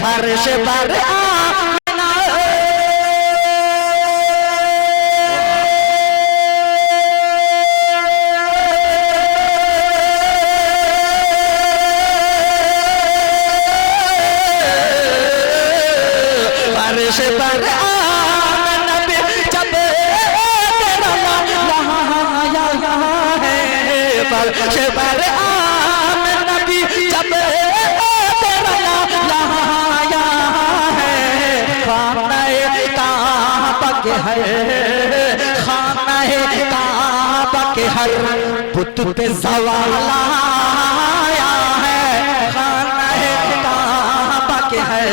فرش پر آمنہ فرش پر آمنہ جب تیرا یہاں آیا ہے فرش پر آمنہ جب تیرا یہاں آیا ہے خانہ کعبہ کے ہر خانہ کعبہ کے ہر بت پہ زوال آیا ہے خانہ کعبہ کے ہر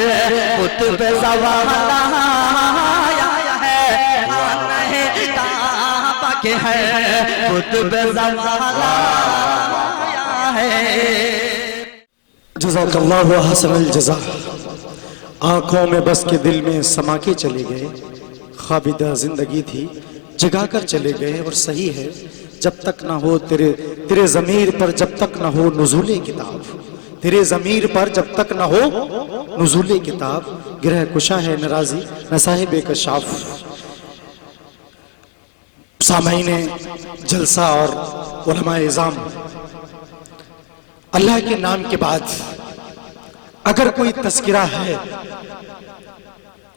بت پہ زوال آیا ہے خانہ کعبہ کے ہر بت پہ زوال آیا ہے. جزاک اللہ حسن الجزا. آنکھوں میں بس کے دل میں سما کے چلے گئے. خوابیدہ زندگی تھی جگا کر چلے گئے. اور صحیح ہے جب تک نہ ہو تیرے ضمیر پر جب تک نہ ہو نزول کتاب تیرے ضمیر پر جب تک نہ ہو نزول کتاب. گرہ کشا ہے نرازی نہ صاحب کشاف. سامعین جلسہ اور علماء اعظام، اللہ کے نام کے بعد اگر کوئی تذکرہ ہے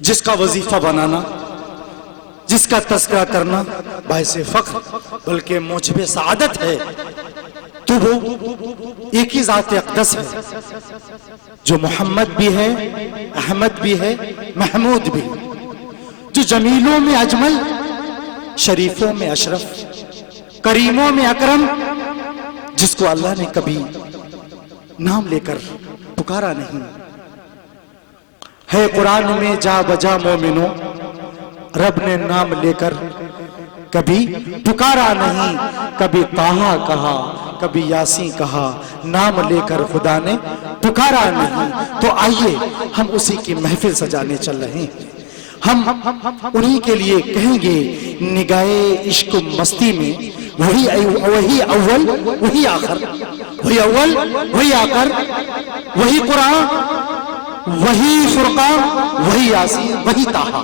جس کا وظیفہ بنانا، جس کا تذکرہ کرنا باعث فخر بلکہ موجب سعادت ہے، تو وہ ایک ہی ذات اقدس ہے جو محمد بھی ہے، احمد بھی ہے، محمود بھی، جو جمیلوں میں اجمل، شریفوں میں اشرف، کریموں میں اکرم، جس کو اللہ نے کبھی نام لے کر پکارا نہیں. ہے قرآن میں جا بجا مومنوں، رب نے نام لے کر کبھی پکارا نہیں. کبھی طٰہٰ کہا، کبھی یاسین کہا، نام لے کر خدا نے پکارا نہیں. تو آئیے ہم اسی کی محفل سجانے چل رہے ہیں. ہم انہی کے لیے کہیں گے نگاہ عشق و مستی میں وہی اول وہی آخر، وہی اول وہی آخر، وہی قرآن وہی فرقان وہی یاسین وہی طٰہٰ.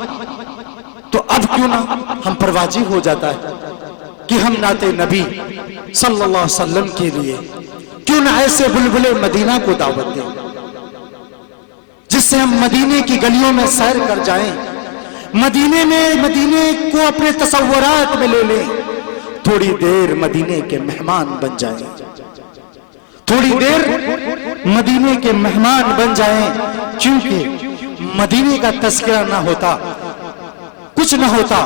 تو اب کیوں نہ ہم پر واجب ہو جاتا ہے کہ ہم نعت نبی صلی اللہ علیہ وسلم کے لیے کیوں نہ ایسے بلبل مدینہ کو دعوت دیں جس سے ہم مدینے کی گلیوں میں سیر کر جائیں، مدینے کو اپنے تصورات میں لے لیں، تھوڑی دیر مدینے کے مہمان بن جائیں، تھوڑی دیر مدینے کے مہمان بن جائیں. چونکہ مدینے کا تذکرہ نہ ہوتا کچھ نہ ہوتا،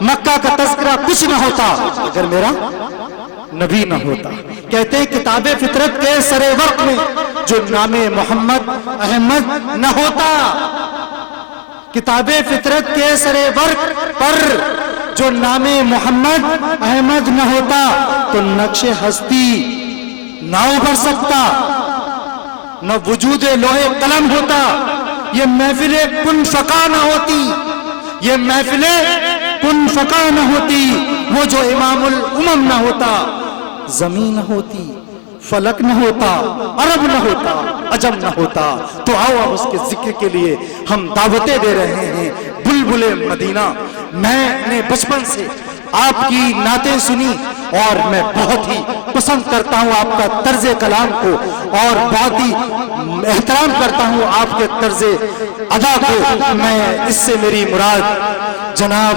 مکہ کا تذکرہ کچھ نہ ہوتا اگر میرا نبی نہ ہوتا. کہتے ہیں کتاب فطرت کے سر ورق میں جو نام محمد احمد نہ ہوتا، کتاب فطرت کے سر ورق پر جو نام محمد احمد نہ ہوتا تو نقش ہستی نہ ابھر سکتا، نہ وجود لوح قلم ہوتا، یہ محفل کن فقا نہ ہوتی، یہ محفل کن فقا نہ ہوتی، وہ جو امام الامم نہ ہوتا، زمین نہ ہوتی، فلک نہ ہوتا، عرب نہ ہوتا، عجم نہ ہوتا. تو آؤ اب اس کے ذکر کے لیے ہم دعوتیں دے رہے ہیں. بلبل مدینہ، میں نے بچپن سے آپ کی نعتیں سنی اور میں بہت ہی پسند کرتا ہوں آپ کا طرز کلام کو اور بہت ہی احترام کرتا ہوں آپ کے طرز ادا کو. میں اس سے میری مراد جناب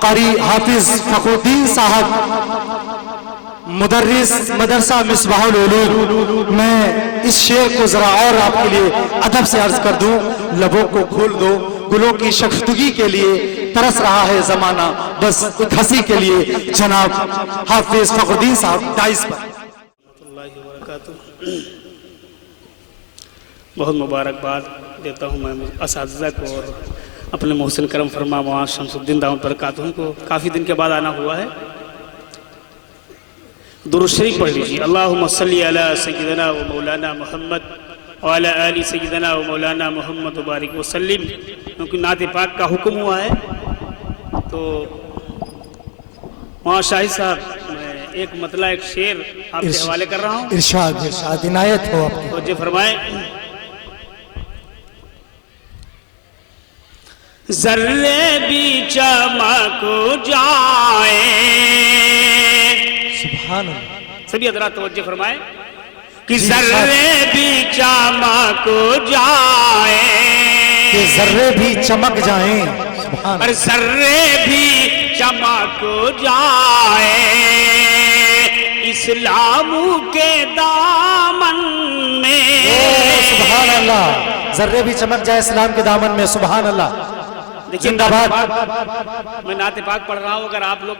قاری حافظ فخر الدین صاحب مدرس مدرسہ مصباح العلوم، میں اس شعر کو ذرا اور آپ کے لیے ادب سے عرض کر دوں. لبوں کو کھول دو، گلوں کی شگفتگی کے لیے ترس رہا ہے زمانہ، بس ایک ہنسی کے لیے جناب حافظ فخر الدین صاحب ڈائز پر. بہت مبارکباد دیتا ہوں میں اساتذہ کو اور اپنے محسن کرم فرما معاذ شمس الدین دامت برکاتہ کو. کافی دن کے بعد آنا ہوا ہے. درود شریف پڑھ لیجیے. اللہم صلی علی سیدنا و مولانا محمد وعلی آل سیدنا و مولانا محمد وبارک وسلم. کیونکہ نعت پاک کا حکم ہوا ہے تو وہاں شاہد صاحب میں ایک مطلع ایک شعر آپ کے حوالے کر رہا ہوں، ارشاد ارشاد عنایت ہو آپ کی. توجہ فرمائیں. ذرے بھی چمک جائیں، سبحان اللہ. سبھی حضرات توجہ فرمائیں کہ ذرے بھی چمک جائیں، کہ ذرے بھی چمک جائیں. سبحان اور ذرے بھی چمک جائیں اسلام کے دامن میں. سبحان اللہ. ذرے بھی چمک جائے اسلام کے دامن میں. سبحان اللہ. زندہ باد. میں نعت پاک پڑھ رہا ہوں، اگر آپ لوگ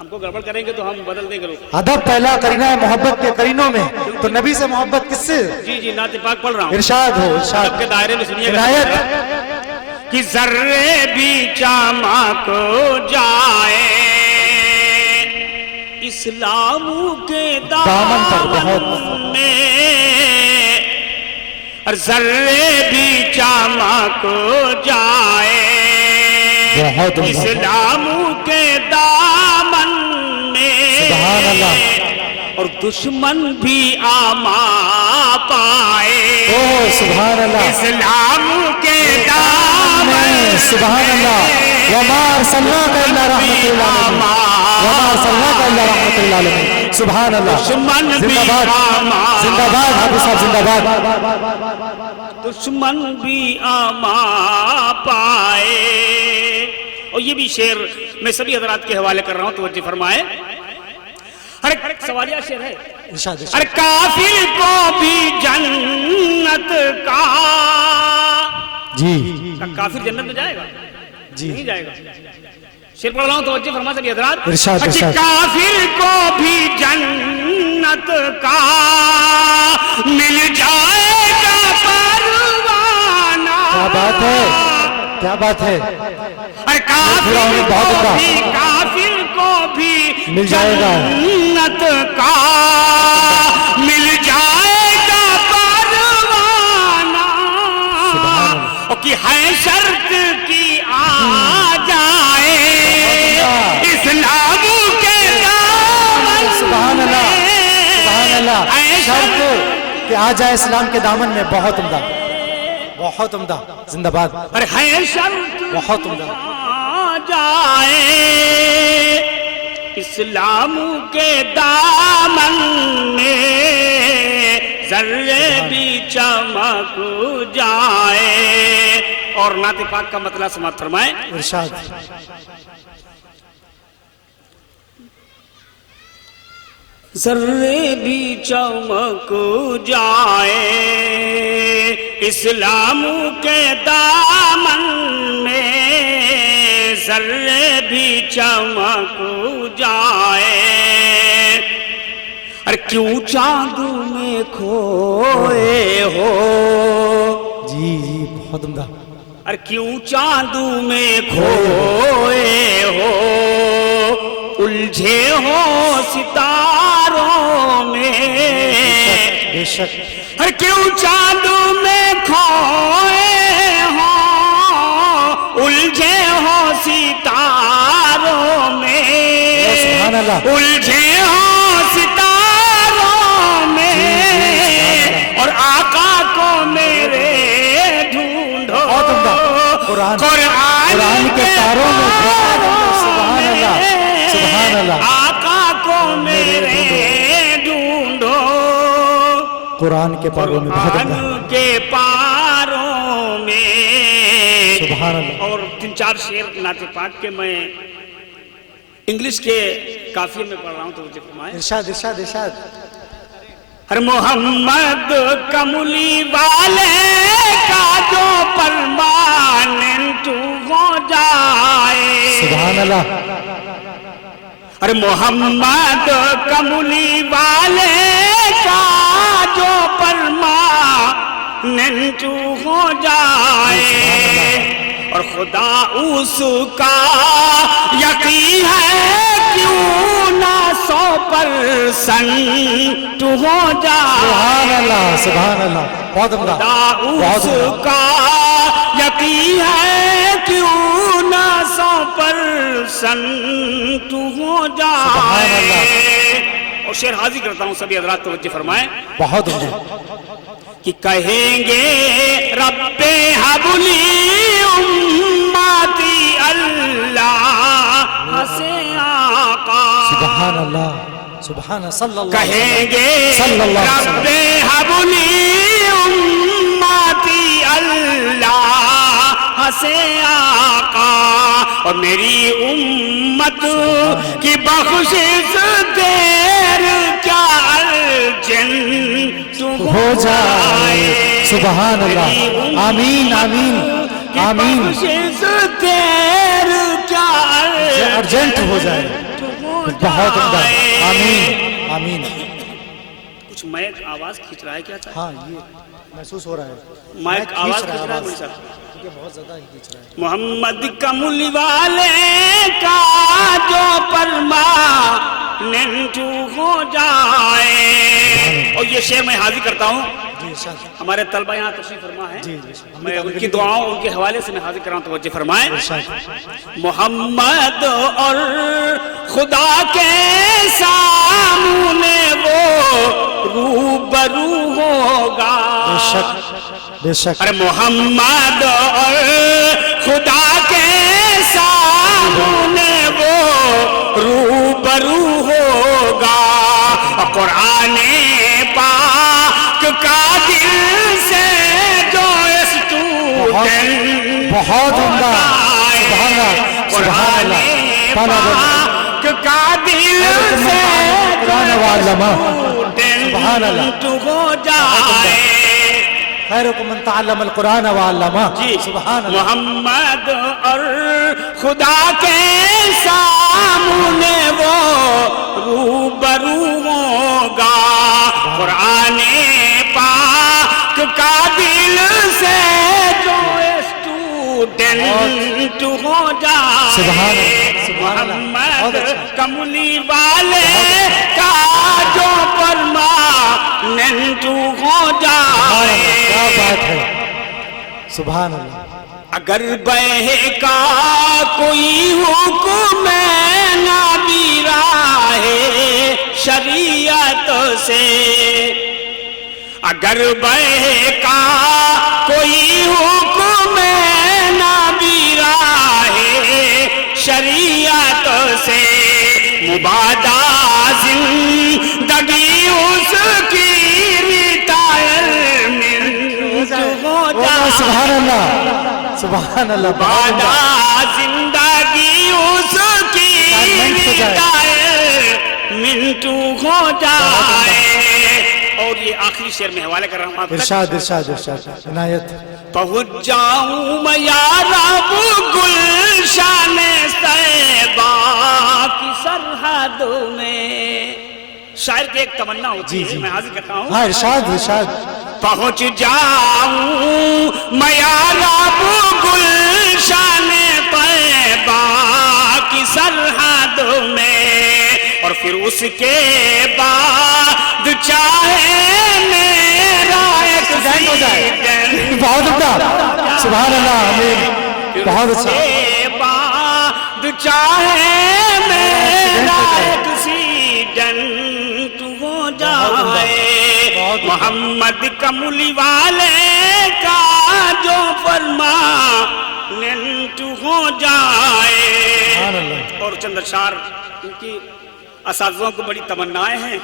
ہم کو گڑبڑ کریں گے تو ہم بدل دیں گے. ادب پہلا کرینہ ہے محبت کے کرینوں میں، تو نبی سے محبت کس سے؟ جی جی نعت پاک پڑھ رہا ہوں، ارشاد ہو ارشاد. ادب کے دائرے میں سنیے گا. عنایت. کہ ذرے بھی چمک جائے اسلام کے دامن پر بہت میں، اور ذرے بھی چمک جائے بہت اسلام کے دامن میں. سبحان اللہ. اور دشمن بھی آما پائے سبحان اللہ. اسلام کے دامن. سبحان اللہ. وما ارسلناک الا رحمۃ للعالمین. وما ارسلناک الا رحمۃ للعالمین. سبحان اللہ. دشمن بھی زندہ باد. آما زندہ باد حافظ صاحب. زندہ باد. دشمن بھی آما پائے. اور یہ بھی شعر میں سبھی حضرات کے حوالے کر رہا ہوں، توجہ فرمائیں. ہر ایک سوالیہ شعر ہے. ارشاد ارشاد. ہر کافر کو بھی جنت کا. جی کافر جنت میں جائے گا؟ جی. نہیں جائے گا. شعر پڑھ رہا ہوں، توجہ فرمائیں سبھی حضرات. ارشاد ارشاد. کافر کو بھی جنت کا مل جائے گا پروانہ. کیا بات ہے، کیا بات ہے. اور کافر کو بھی مل جائے گا جنت کا مل جائے گا پروانہ. اور کہ ہے شرط کی آ جائے اسلام کے دامن. سبحان اللہ. سبحان اللہ. شرط کہ آ جائے اسلام کے دامن میں. بہت عمدہ، بہت عمدہ. زندہ باد. اور ہے شرط بہت عمدہ. آ جائے اسلام کے دامن میں ذرے بھی چمک جائے. اور نعت پاک کا مطلع سماعت فرمائیں. ارشاد. ذرے بھی چمک جائے اسلام کے دامن میں ذرے بھی چمک جائے. اور کیوں چاند میں کھوئے ہو. جی جی بہت عمدہ. اور کیوں چاند میں کھوئے ہو الجھے ہو ستاروں میں. بے شک. اور کیوں چاند میں کھوئے ہو الجھے ہو ستاروں میں. سبحان اللہ. الجھے ہو ستاروں میں. اور آقا کو میرے ڈھونڈو. قرآن قرآن کے تاروں میں. سبحان اللہ. سبحان اللہ. آقا کو میرے ڈھونڈو. قرآن کے پاروں میں. بہت قرآن عمدہ. کے پاروں میں. سبحان اللہ. اور 3-4 شعر نعت پاک کے میں انگلش کے قافیے میں پڑھ رہا ہوں، تو مجھے فرمائیں. ارشاد ارشاد ارشاد. ہر محمد کملی والے کا جو پرماننٹ ہو جائے. سبحان اللہ. ہر محمد کملی والے کا جو پرماننٹ ہو جائے. اور خدا اس کا یقین ہے کیوں نہ 100% ہو جائے. سبحان اللہ. سبحان اللہ. بہت عمدہ. خدا اس کا یقین ہے کیوں نہ 100% ہو جائے. اور شعر حاضر کرتا ہوں, سبھی حضرات توجہ فرمائیں. بہت عمدہ. کہ کہیں گے رب حبلی امتی اللہ سے آقا. سبحان اللہ, سبحان صلی اللہ. کہیں گے رب حبلی امتی اللہ سے آقا, اور میری امت کی بخشش دیر کیا الجنت ہو جائے. سبحان اللہ. آمین آمین آمین. بخشش دیر کیا ارجنٹ ہو جائے. بہت عمدہ. آمین آمین. کچھ مائک آواز کھینچ رہا ہے کیا؟ ہاں یہ محسوس ہو رہا ہے. مائک آواز کھینچ رہا ہے مجھے صاحب. بہت زیادہ ہی کھینچ رہا ہے. محمد کملی والے کا جو پرماننٹ ہو جائے. اور یہ شعر میں حاضر کرتا ہوں. ہمارے طلبہ یہاں تشریف فرما ہے, میں ان کی دعاؤں ان کے حوالے سے میں حاضر کر رہا ہوں, توجہ فرمائیں. محمد اور خدا کے سامنے وہ روبرو ہوگا. بے شک. ارے محمد اور خدا کے سامنے وہ روبرو ہوگا. قرآن پاک کا دل سے جو اسٹوڈنٹ بہت عمدہ. سبحان اللہ. قرآن پاک کا دل سے اسٹوڈنٹ ہو جائے. خیرکم من تعلم القرآن وعلمہ. سبحان اللہ. محمد اور خدا کے سامنے وہ روبرو ہوگا. قرآن پاک کا دل سے جو اسٹوڈنٹ ہو جائے. محمد کملی والے کا جو پرماننٹ ہو جائے. کیا بات ہے. سبحان اللہ. اگر بہکا کوئی حکم نبی راہ شریعت سے, اگر بہکا کوئی حکم نبی راہ شریعت سے, مبادا زندگی اس کی ریٹائرمنٹ ہو جائے. سبحان اللہ. سبحان اللہ. مبادا زندگی اس کی ریٹائرمنٹ ہو جائے. اور یہ آخری شعر میں حوالے کر رہا ہوں آپ تک. ارشاد ارشاد ارشاد عنایت. پہنچ جاؤں میں یا رب گلشان طیبہ کی سرحد میں. شاعر کی ایک تمنا ہوتی ہے, میں حاضر کرتا ہوں. ہاں ارشاد ارشاد. پہنچ جاؤں میں یا رب گلشان طیبہ کی سرحد میں, اور پھر اس کے بعد چاہے میرا ایک زیدن. بہت عمدہ. سبحان اللہ. آمین. بہت اچھا. کے بعد چاہے میرا ایکسیڈنٹ ہو جائے. محمد کملی والے کا جو پرماننٹ ہو جائے. اور چند اشعار ان کی اساتذوں کو بڑی تمنائیں ہیں,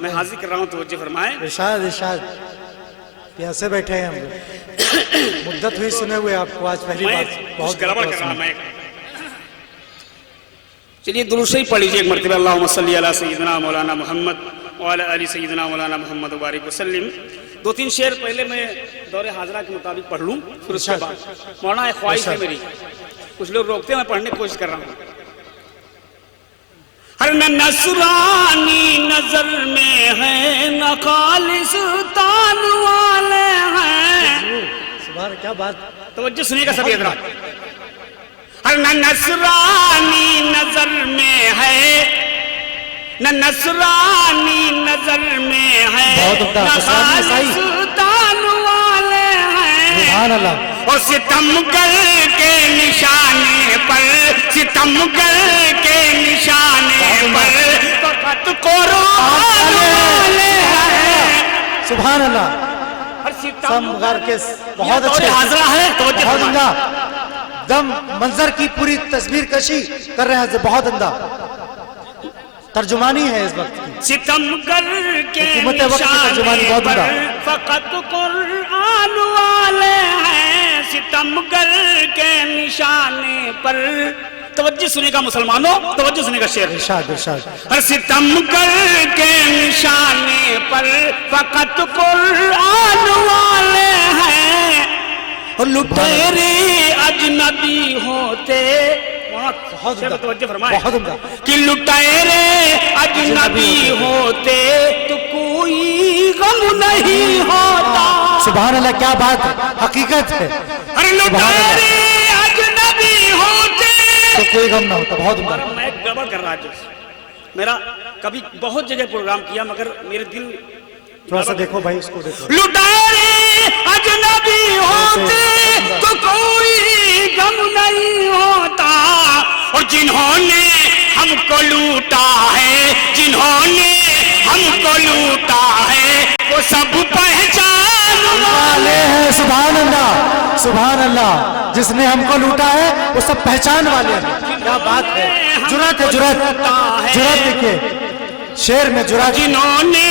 میں حاضر کر رہا ہوں, توجہ فرمائیں. ارشاد ارشاد. پیاسے بیٹھے ہیں ہم لوگ, مدت ہوئی سنے ہوئے آپ کو, آج پہلی بار. بہت گڑبڑ کر رہا میں. چلیے درود شریف پڑھ لیجیے ایک مرتبہ. اللہم صلی علی سیدنا مولانا محمد وعلی آل سیدنا مولانا محمد وبارک وسلم. دو تین شعر پہلے میں دور حاضرہ کے مطابق پڑھ لوں, پھر اس کے بعد مولانا ایک خواہش ہے میری, کچھ لوگ روکتے ہیں, میں پڑھنے کی کوشش کر رہا ہوں. ہر نہ نصرانی نظر میں ہے, نہ خالصتان والے ہیں. سبحان. کیا بات. توجہ سنیے گا سبھی حضرات. ہر نہ نصرانی نظر میں ہے, نہ نصرانی نظر میں ہے, نہ خالصتان والے ہیں. سبحان اللہ. اور ستمگر کے نشانے پر، ستمگر کے نشانے پر فقط قرآن والے ہیں. سبحان اللہ. اور ستمگر کے بہت اچھے حاضرہ ہے، توجہ بہت فرمائیں. عمدہ دم منظر کی پوری تصویر کشی کر رہے ہیں. بہت عمدہ ترجمانی ہے اس وقت کی. ستمگر کے حکومت وقت کی ترجمانی نشانے بہت پر عمدہ. فقط قرآن والے ہیں. ستمگر کے نشانے پر، توجہ سنے کا مسلمانوں، توجہ سنے کا شعر. ارشاد ارشاد. ہر ستمگر کے نشانے پر فقط قرآن والے ہیں. اور لٹیرے اجنبی ہوتے، بہت عمدہ توجہ فرمائیں، بہت عمدہ. کہ لٹیرے اجنبی ہوتے تو کوئی غم نہیں ہوتا. سبحان اللہ. کیا بات ہے، حقیقت ہے. ارے لٹیرے اجنبی ہوتے تو کوئی غم نہ ہوتا. بہت عمدہ. اور میں گڑبڑ کر رہا ہوں. میرا کبھی بہت جگہ پروگرام کیا مگر میرے دل تھوڑا سا دیکھو بھائی، اس کو دیکھو. لٹیرے اجنبی ہوتے تو کوئی غم نہیں ہوتا. اور جنہوں نے ہم کو لوٹا ہے، جنہوں نے ہم کو لوٹا ہے وہ سب پہچان والے ہیں. سبحان اللہ سبحان اللہ. جس نے ہم کو لوٹا ہے وہ سب پہچان والے ہیں. کیا بات ہے. جرات ہے، جرات جرات. دیکھیے شعر میں جرات. جنہوں نے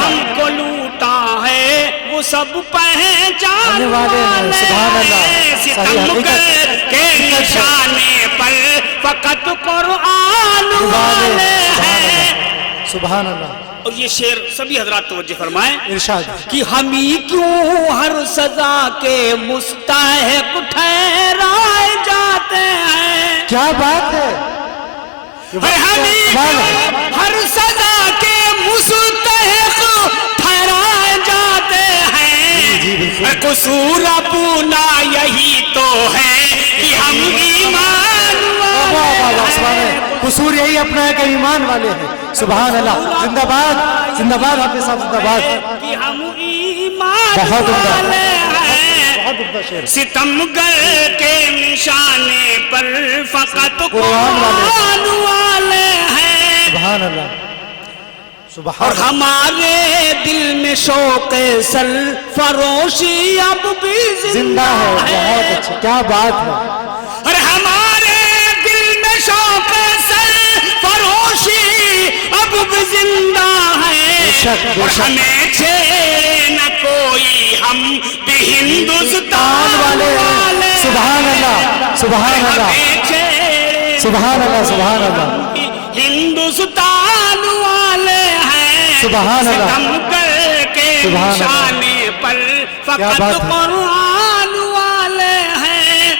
ہم کو لوٹا ہے وہ سب پہچان والے ہیں. سبحان اللہ. ستمگر کے نشانے پر فقط قرآن والے ہیں. سبحان اللہ. اور یہ شعر سبھی حضرات توجہ فرمائیں. ارشاد. کہ ہم ہی کیوں ہر سزا کے مستحق ٹھہرائے جاتے ہیں. کیا بات ہے. ہم ہی کیوں ہر سزا کے مستحق ٹھہرائے جاتے ہیں. قصور اپنا یہی تو ہے کہ ہم ایمان والے ہیں. قصور یہی اپنا ہے کہ ایمان والے ہیں. سبحان اللہ. زندہ باد زندہ باد. آپ کے ساتھ زندہ باد. کہ ہم ایمان والے ہیں. بہت عمدہ شعر. ستمگر کے نشانے پر فقط قرآن والے ہیں. سبحان اللہ. اور ہمارے دل میں شوق سر فروشی اب بھی زندہ ہے. بہت اچھا. کیا بات ہے. اور ہمارے دل میں شوق سر فروشی اب بھی زندہ ہے. اور ہمیں چھیڑے نہ کوئی ہم بھی ہندوستان والے. سبحان اللہ سبحان اللہ سبحان اللہ سبحان اللہ. ہندوستان والے ہیں. سبحان اللہ. ستمگر کے نشانے پر فقط قرآن والے ہیں.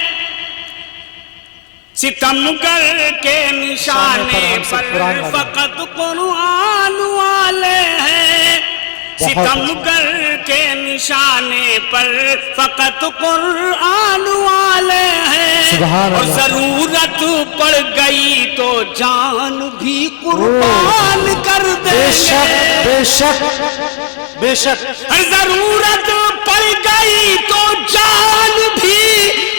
ستمگر کے نشانے پر فقط قرآن والے ہیں. ستمگر کے نشانے پر فقط قرآن والے ہیں. اور ضرورت پڑ گئی تو جان بھی قربان کر دیں. بے شک بے شک بے شک. ضرورت پڑ گئی تو جان بھی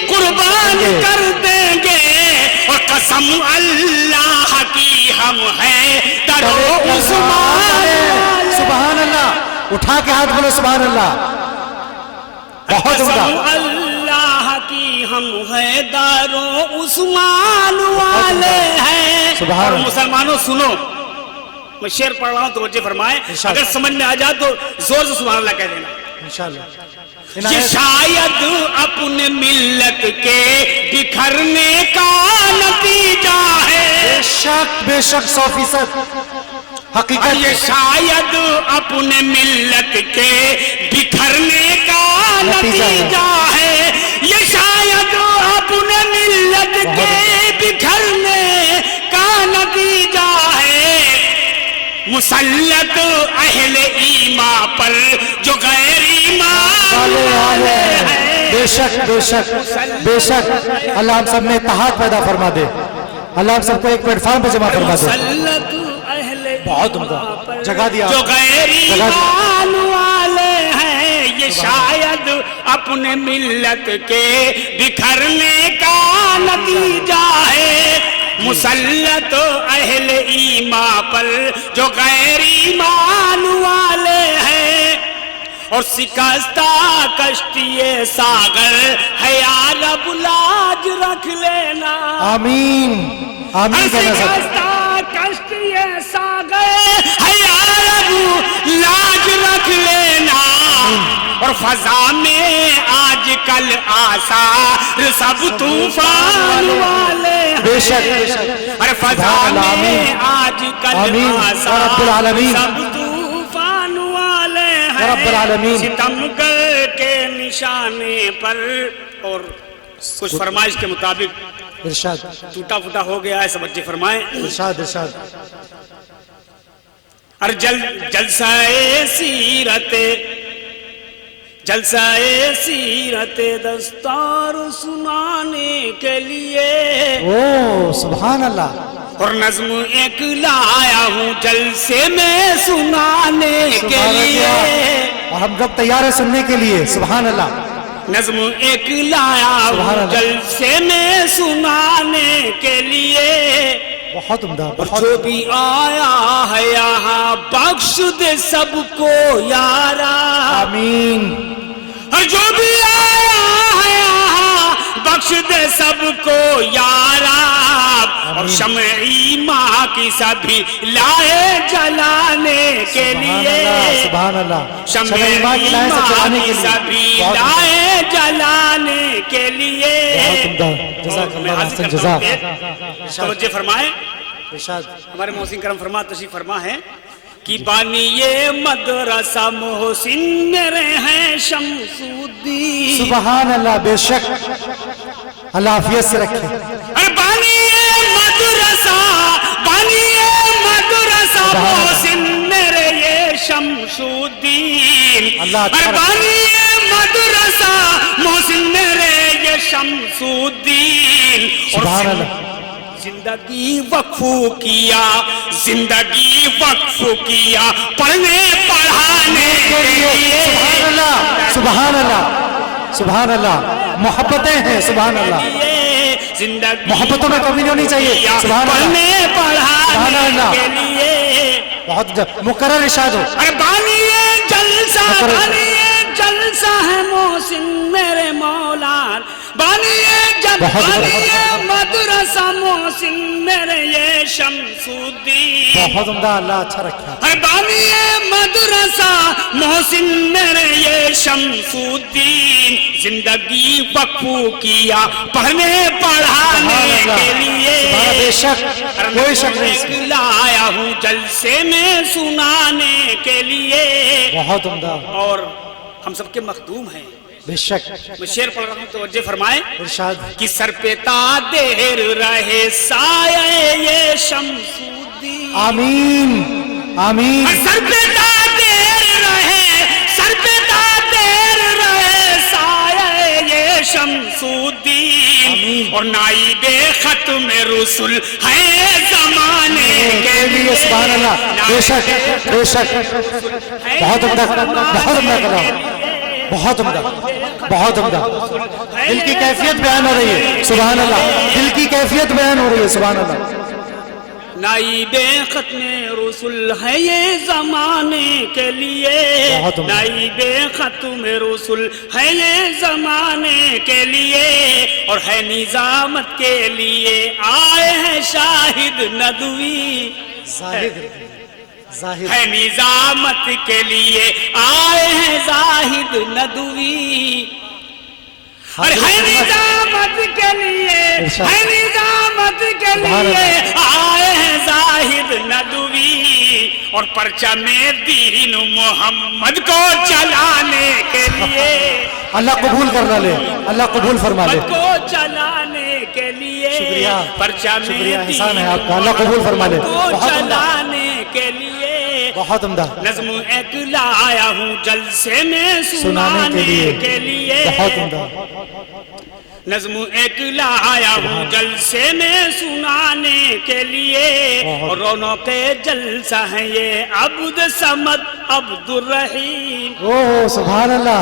قربان کر دیں گے. اور قسم اللہ کی ہم ہیں درو عثمان. سبحان اللہ. اٹھا کے ہاتھ بولو سبحان اللہ. بہت عمدہ. اللہ کی ہم ہیں دارو عثمان والے ہیں. اور مسلمانوں سنو، میں شعر پڑھ رہا ہوں توجہ فرمائیں. اگر سمجھ میں آ جائے تو زور سے سبحان اللہ کہہ دینا. انشاءاللہ. یہ شاید اپنے ملت کے بکھرنے کا نتیجہ ہے. بے شک بے شک 100% حقیقت. یہ شاید اپنے ملت کے بکھرنے کا نتیجہ ہے. یہ شاید اپنے ملت کے بکھرنے کا نتیجہ ہے. مسلط اہل ایمان پر جو غیر ایمان والے ہیں. بے شک بے شک بے شک. اللہ ہم سب میں اتحاد پیدا فرما دے. اللہ ہم سب کو ایک پلیٹ فارم پہ جمع فرما دے. مسلط اہل بہت عمدہ جگہ دیا. جو غیر ایمان والے ہیں. یہ شاید مقصد اپنے ملت کے بکھرنے کا نتیجہ ہے، مسلط اہل ایمان پر جو غیر ایمان والے ہیں، اور شکستہ کشتی ساغر ہے یا رب لاج رکھ لینا۔ آمین آمین کہنا سب۔ شکستہ کشتی ساغر ہے یا رب لاج رکھ لینا، اور فضا میں آج کل آثار سب طوفان والے ہیں، بے شک اور فضا میں آج کل آمین یا رب العالمین، سب طوفان والے ہیں، یا رب العالمین۔ ستمگر کے نشانے پر، اور کچھ فرمائش کے مطابق ارشاد ٹوٹا پھوٹا ہو گیا ہے، سمجھے فرمائیں۔ ارشاد ارشاد۔ اور جلسہ سیرت دستار سنانے کے لیے، او سبحان اللہ، اور نظم ایک لایا ہوں جلسے میں سنانے کے سبحان لیے، اللہ۔ اور ہم کب تیار ہیں سننے کے لیے؟ سبحان اللہ۔ نظم ایک لایا سبحان ہوں اللہ۔ جلسے میں سنانے کے لیے، بہت عمدہ، اور بہت جو بھی آیا ہے یہاں بخش دے سب کو یارا، آمین۔ اور جو بھی آیا ہے یہاں بخش دے سب کو یارا، اور شمع ایمان کی سبھی لائے جلانے کے لیے، سبحان اللہ۔ شمع ایمان کی لائے سب جلانے ایمان کے کی لیے، سبھی بہت لائے جلانے کے لیے۔ عمدہ، جزاک اور میں اللہ حاضر احسن کرتا ہوں جزاک۔ کہ توجہ فرمائیں، ارشاد۔ ہمارے محسن کرم فرما تشریف فرما ہے کہ بانی یہ مدرسہ محسن میرے ہیں شمس الدین، سبحان اللہ، بے شک، اللہ عافیت سے رکھے۔ اور بانی یہ مدرسہ محسن میرے یہ شمس الدین، اللہ اور اچھا رکھے۔ بانی یہ مدرسہ محسن میرے یہ شمس الدین، اور سبحان اللہ۔ زندگی وقف کیا پڑھنے پڑھانے کے لیے، سبحان اللہ سبحان اللہ سبحان اللہ، محبتیں ہیں، سبحان اللہ، زندگی محبتوں میں کمی نہیں ہونی چاہیے، سبحان اللہ پڑھنے سبحان پڑھانے اللہ۔ کے لیے، بہت مقرر ارشاد ہو۔ اور بانی جلسہ ہے محسن میرے مولا، بانی مدرسہ محسن میرے یہ شمس الدین، بہت عمدہ، اللہ اچھا رکھا۔ اور بانی مدرسہ محسن میرے یہ شمس الدین، زندگی وقف کیا پڑھنے پڑھانے کے لیے، بے شک، کوئی شک نہیں اس میں۔ لایا ہوں جلسے میں سنانے کے لیے، بہت عمدہ، اور ہم سب کے مخدوم ہیں۔ بے شک، میں شعر پڑھ رہا ہوں، توجہ فرمائیں ارشاد۔ کہ سر پہ تا دیر رہے سایہ یہ شمس الدین، آمین آمین، اور سر پہ تا دیر رہے سایہ یہ شمس الدین، اور نائب ختم رسول ہے زمانے کے لیے، سبحان اللہ، بے شک بے شک، بہت عمدہ، بہت عمدہ کلام، بہت عمدہ، بہت عمدہ۔ دل کی کیفیت بیان ہو رہی ہے، سبحان اللہ، دل کی کیفیت بیان ہو رہی ہے، سبحان اللہ۔ نائب ختم رسول ہے یہ زمانے کے لیے، بہت عمدہ۔ نائب ختم رسول ہے یہ زمانے کے لیے، اور ہے نظامت کے لیے آئے ہیں شاہد ندوی، ظاہر ہے نظامت کے لیے آئے ہیں زاہد ندوی، اور ہے نظامت کے لیے آئے ہیں زاہد ندوی، اور پرچم دین محمد کو چلانے کے لیے، اللہ قبول کرنا لے، اللہ قبول فرما لے۔ کو چلانے کے لیے، شکریہ، پرچم شکریہ، احسان ہے آپ کا، اللہ قبول فرما لے۔ کو بہت عمدہ، چلانے کے لیے، بہت عمدہ، نظم ایک لایا ہوں جلسے میں سنانے کے لیے، بہت عمدہ، نظم ایک لایا ہوں جلسے میں سنانے کے لیے، اور رونق جلسہ ہے یہ عبد سمد عبد الرحیم، اوہ سبحان اللہ،